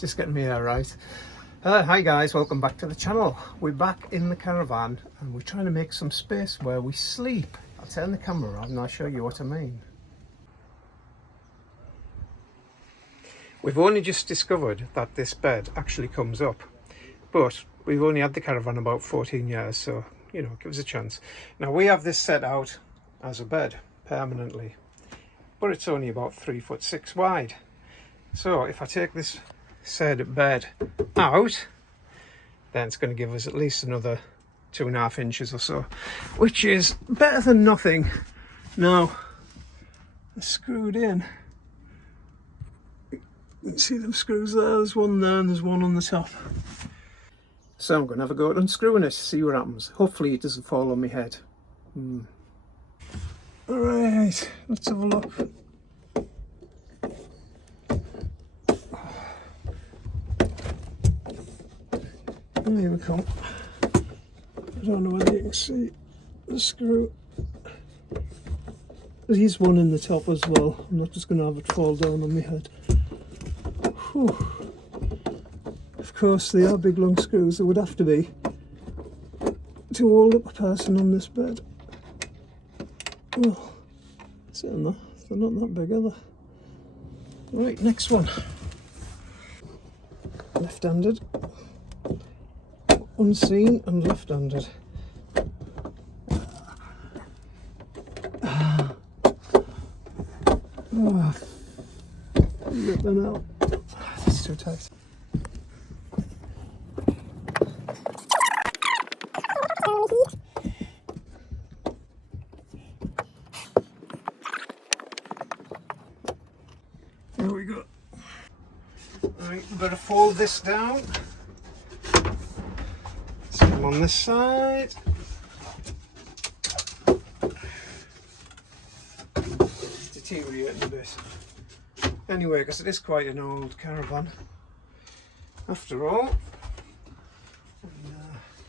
Just getting me there right. Hi guys, welcome back to the channel. We're back in the caravan and we're trying to make some space where we sleep. I'll turn the camera on and I'll show you what I mean. We've only just discovered that this bed actually comes up, but we've only had the caravan about 14 years, so you know, give us a chance. Now we have this set out as a bed permanently, but it's only about 3'6" wide. So if I take this said bed out, then it's going to give us at least another 2.5 inches or so, which is better than nothing. Now it's screwed in. You can see them screws there, there's one there and there's one on the top. So I'm going to have a go at unscrewing it, see what happens. Hopefully it doesn't fall on my head. Alright, let's have a look. Here we come. I don't know whether you can see the screw. There's one in the top as well. I'm not just going to have it fall down on my head. Whew. Of course they are big long screws, there would have to be, to hold up a person on this bed. Well, they're not that big, are they? Right, next one. Left-handed. Unseen and left-handed. Oh, get them out. That's too tight. There we go. Right, we've got to fold this down. Same on this side. It's deteriorating a bit. Anyway, because it is quite an old caravan after all. And,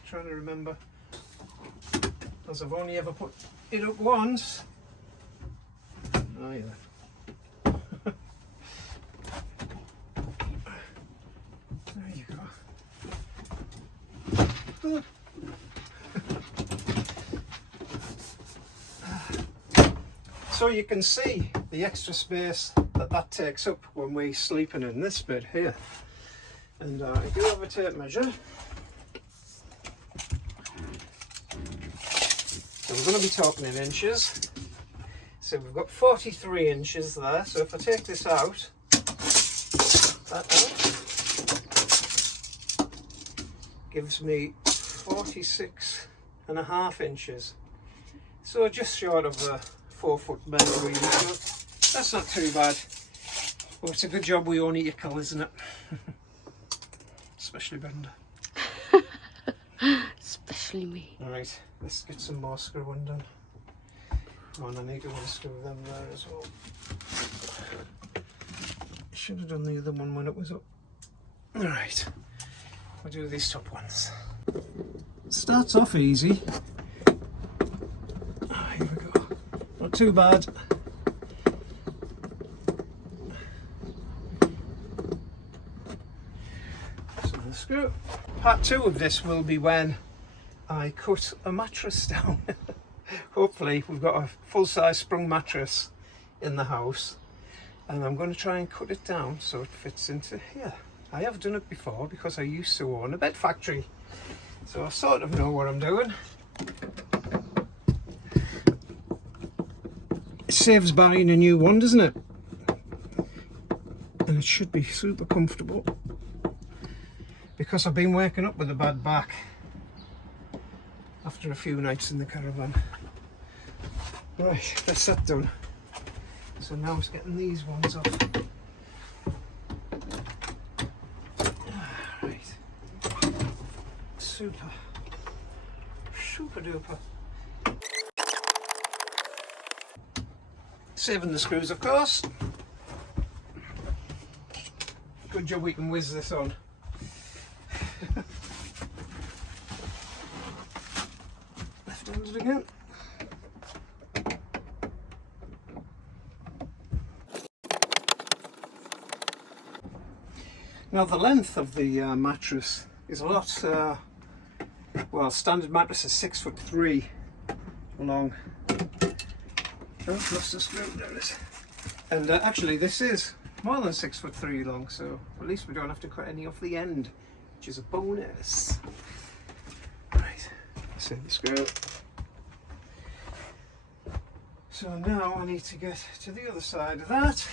trying to remember, as I've only ever put it up once. Oh yeah. There you go. So you can see the extra space that takes up when we're sleeping in this bed here. And I do have a tape measure. So we're going to be talking in inches. So we've got 43 inches there. So if I take this out, gives me 46.5 inches. So just short of a 4-foot bed really. So that's not too bad. Well, it's a good job we own eat your colour, isn't it? Especially Bender. Especially me. Alright, let's get some more screwing done. Oh, and I need to unscrew them there as well. Should have done the other one when it was up. Alright, we'll do these top ones. Starts off easy. Here we go. Not too bad. So the screw. Part 2 of this will be when I cut a mattress down. Hopefully we've got a full-size sprung mattress in the house and I'm going to try and cut it down so it fits into here. I have done it before because I used to own a bed factory, so I sort of know what I'm doing. It saves buying a new one, doesn't it? And it should be super comfortable because I've been waking up with a bad back after a few nights in the caravan. Right, that's that done. So now it's getting these ones off. Right. Super. Super duper. Saving the screws, of course. Good job we can whiz this on. Left-handed again. Now the length of the mattress is a lot, well, standard mattress is 6'3" long. Oh, lost the screw, there it is. And actually this is more than 6'3" long, so at least we don't have to cut any off the end, which is a bonus. Right, let's in the screw. So now I need to get to the other side of that.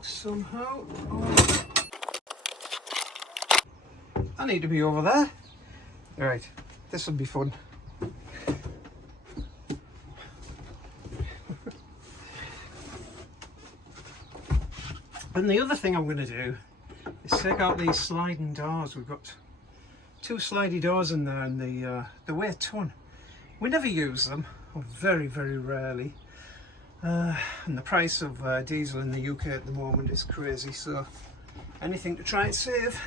Somehow. Oh. I need to be over there. Right, this will be fun. And the other thing I'm going to do is take out these sliding doors. We've got 2 slidey doors in there, and they weigh a ton. We never use them, or very, very rarely. And the price of diesel in the UK at the moment is crazy, so anything to try and save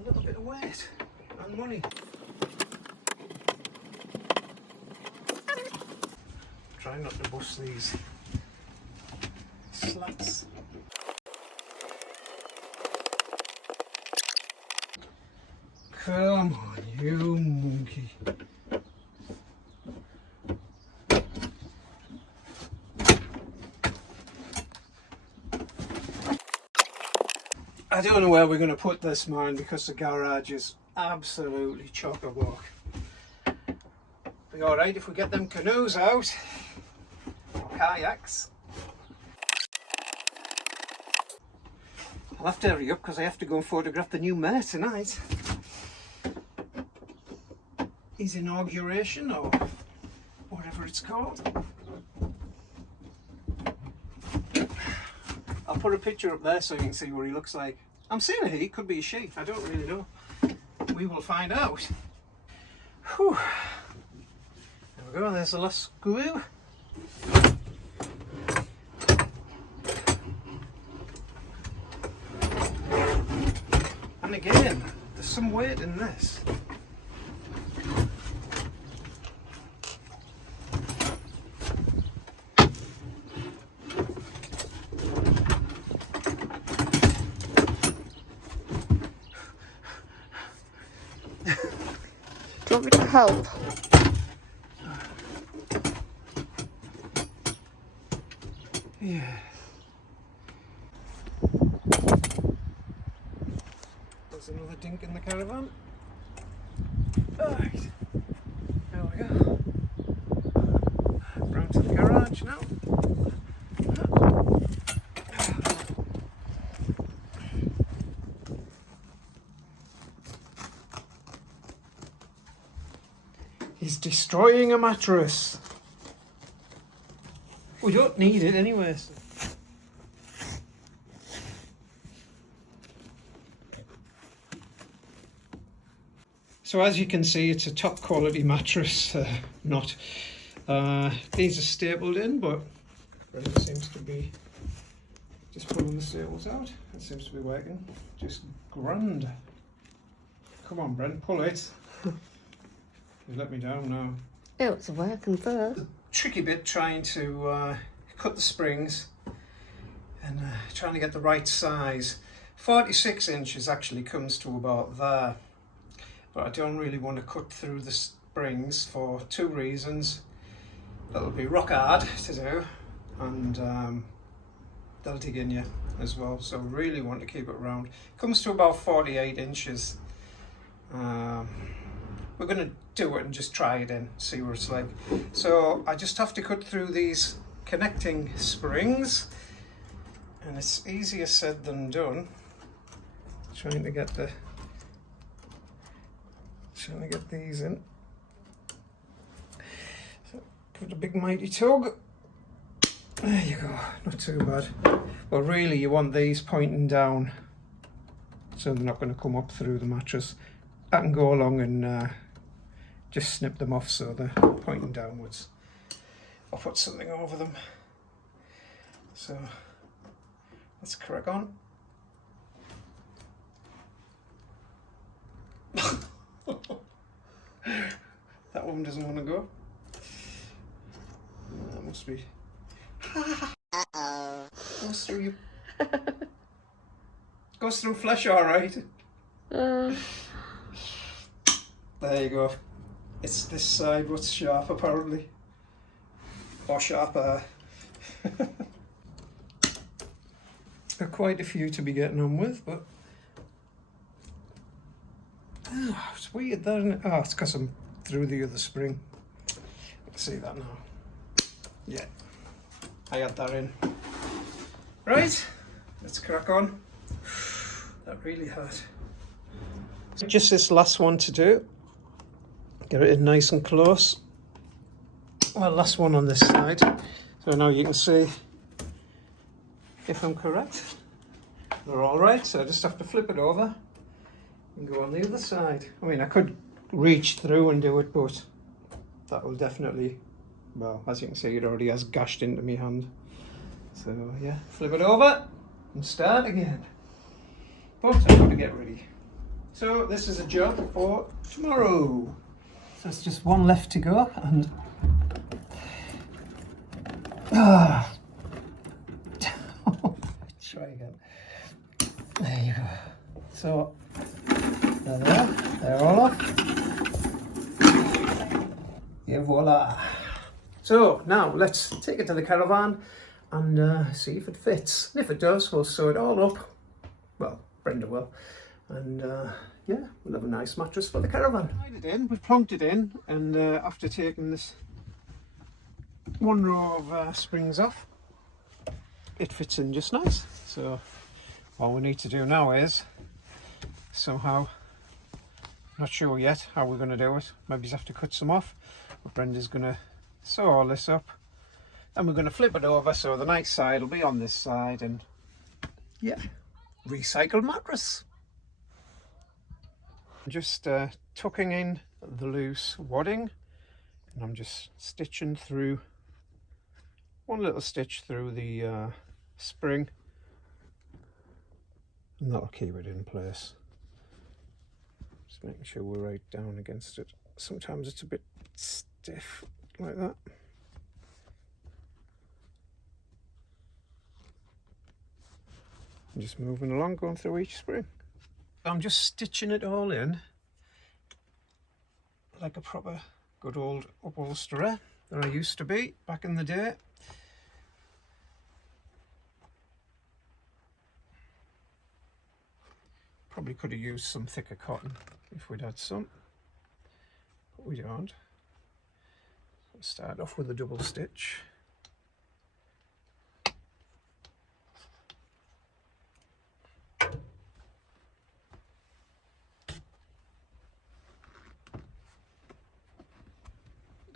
a little bit of weight and money. Try not to bust these slats. Come on, you monkey. I don't know where we're going to put this, man, because the garage is absolutely chock-a-block. Be alright if we get them canoes out, or kayaks. I'll have to hurry up because I have to go and photograph the new mayor tonight. His inauguration, or whatever it's called. I'll put a picture up there so you can see what he looks like. I'm seeing a he, could be a she, I don't really know. We will find out. Whew. There we go, there's the last screw. And again, there's some weight in this. Do you want me to help? Yeah. There's another dink in the caravan. Right. There we go. Round to the garage now. He's destroying a mattress. We don't need it anyway. So as you can see, it's a top quality mattress. These are stapled in, but it seems to be just pulling the staples out. It seems to be working just grand. Come on, Brent, pull it. You let me down now. Oh, it's working first. The tricky bit trying to cut the springs and trying to get the right size. 46 inches actually comes to about there, but I don't really want to cut through the springs for 2 reasons. That'll be rock hard to do, and they'll dig in you as well, so really want to keep it round. Comes to about 48 inches. We're going to do it and just try it in, see what it's like. So I just have to cut through these connecting springs, and it's easier said than done. Trying to get these in. So give it a big mighty tug. There you go, not too bad. Well, really you want these pointing down, so they're not going to come up through the mattress. I can go along and just snip them off so they're pointing downwards. I'll put something over them. So let's crack on. That one doesn't want to go. That must be. Uh-oh. Goes through your Goes through flesh all right. Uh, There you go. It's this side what's sharp apparently. Or sharper. Got quite a few to be getting on with, but it's weird that, isn't it? Oh, it's because I'm through the other spring. I can see that now. Yeah, I had that in. Right, let's crack on. That really hurt. Just this last one to do. Get it in nice and close. Well, last one on this side. So now you can see if I'm correct. They're all right, so I just have to flip it over and go on the other side. I mean, I could reach through and do it, but that will definitely, well, as you can see, it already has gashed into my hand. So yeah, flip it over and start again. But I've got to get ready. So this is a job for tomorrow. So it's just one left to go, and try again. There you go. So there they are. They're all off. Et voila. So now let's take it to the caravan and see if it fits. And if it does, we'll sew it all up. Well, Brenda will. And yeah, we'll have a nice mattress for the caravan. We've plonked it in, and after taking this one row of springs off, it fits in just nice. So all we need to do now is somehow, not sure yet how we're going to do it. Maybe just have to cut some off, but Brenda's going to sew all this up, and we're going to flip it over so the nice side will be on this side, and yeah, recycled mattress. Just tucking in the loose wadding, and I'm just stitching through one little stitch through the spring, and that'll keep it in place. Just making sure we're right down against it. Sometimes it's a bit stiff like that. I'm just moving along, going through each spring. I'm just stitching it all in like a proper good old upholsterer that I used to be back in the day. Probably could have used some thicker cotton if we'd had some, but we don't. We'll start off with a double stitch.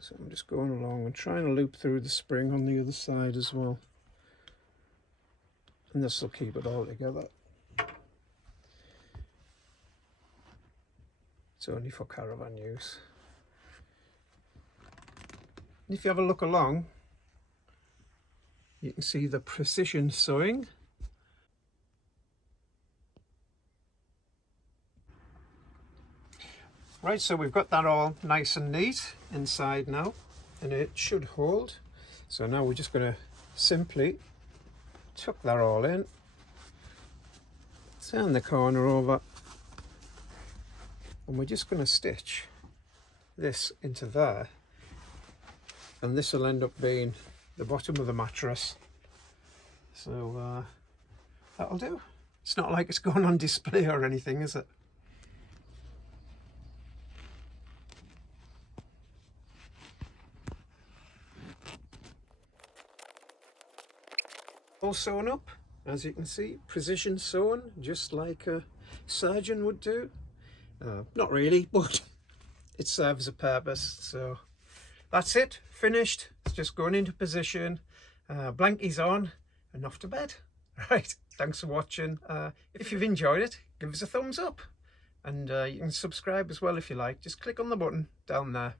So I'm just going along and trying to loop through the spring on the other side as well. And this will keep it all together. It's only for caravan use. And if you have a look along, you can see the precision sewing. Right, so we've got that all nice and neat inside now, and it should hold. So now we're just going to simply tuck that all in, turn the corner over, and we're just going to stitch this into there, and this will end up being the bottom of the mattress. So that'll do. It's not like it's going on display or anything, is it? All sewn up, as you can see, precision sewn, just like a surgeon would do. Not really, but it serves a purpose. So that's it, finished. It's just going into position, blankies on, and off to bed. Right, thanks for watching. If you've enjoyed it, give us a thumbs up, and you can subscribe as well if you like. Just click on the button down there.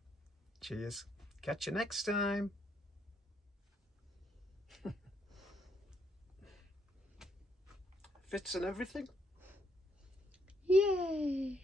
Cheers, catch you next time. Fits and everything. yay!